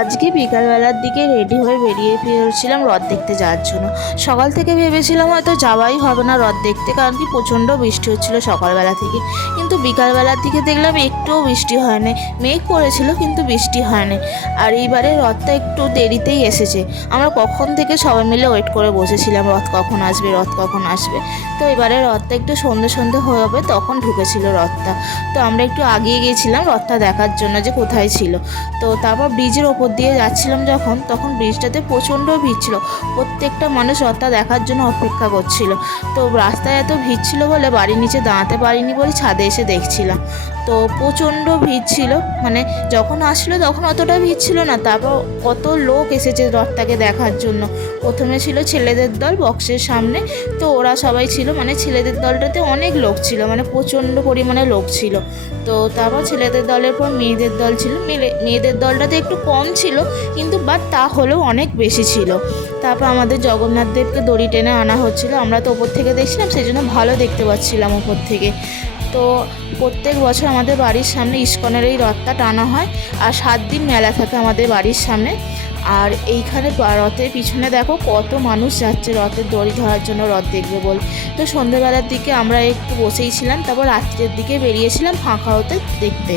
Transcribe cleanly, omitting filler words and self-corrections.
আজকে বিকালবেলার দিকে রেডি হয়ে বেরিয়ে পড়ছিলাম রথ দেখতে যাওয়ার জন্য। সকাল থেকে ভেবেছিলাম হয়তো যাওয়াই হবে না রথ দেখতে, কারণ কি প্রচণ্ড বৃষ্টি হচ্ছিল সকালবেলা থেকে। কিন্তু বিকালবেলার দিকে দেখলাম একটুও বৃষ্টি হয়নি, মেঘ করেছিল কিন্তু বৃষ্টি হয়নি। আর এইবারে রথটা একটু দেরিতেই এসেছে। আমরা কখন থেকে সবাই মিলে ওয়েট করে বসেছিলাম রথ কখন আসবে, রথ কখন আসবে। তো এবারে রথটা একটু সন্ধে সন্ধে হয়ে হবে তখন ঢুকেছিল রথটা। তো আমরা একটু আগিয়ে গিয়েছিলাম রথটা দেখার জন্য যে কোথায় ছিল। তো তারপর ব্রিজের ওপর দিয়ে যাচ্ছিলাম যখন, তখন ব্রিজটাতে প্রচণ্ড ভিড় ছিল। প্রত্যেকটা মানুষ রথটা দেখার জন্য অপেক্ষা করছিল। তো রাস্তায় এত ভিড় ছিল বলে বাড়ির নিচে দাঁড়াতে পারিনি বলে ছাদে এসে দেখছিলাম। তো প্রচণ্ড ভিড় ছিল, মানে যখন আসলো তখন অতটা ভিড় ছিল না। তারপর কত লোক এসেছে রথটাকে দেখার জন্য। প্রথমে ছিল ছেলেদের দল বক্সের সামনে, তো ওরা সবাই ছিল, মানে ছেলেদের দলটাতে অনেক লোক ছিল, মানে প্রচণ্ড পরিমাণে লোক ছিল। তো তারপর ছেলেদের দলের পর মেয়েদের দল ছিল, মেয়েদের দলটাতে একটু কম ছিল, কিন্তু বাট তা হলেও অনেক বেশি ছিল। তারপর আমাদের জগন্নাথ দেবকে দড়ি টেনে আনা হচ্ছিলো, আমরা তো ওপর থেকে দেখছিলাম, সেই জন্য ভালো দেখতে পাচ্ছিলাম ওপর থেকে। তো প্রত্যেক বছর আমাদের বাড়ির সামনে ইস্কনের এই রথটা টানা হয়, আর 7 দিন মেলা থাকে আমাদের বাড়ির সামনে। আর এইখানে রথের পিছনে দেখো কত মানুষ যাচ্ছে রথের দড়ি ধরার জন্য, রথ দেখবে বলে। তো সন্ধ্যেবেলার দিকে আমরা একটু বসেই ছিলাম, তারপর রাত্রের দিকে বেরিয়েছিলাম ফাঁকা হতে দেখতে।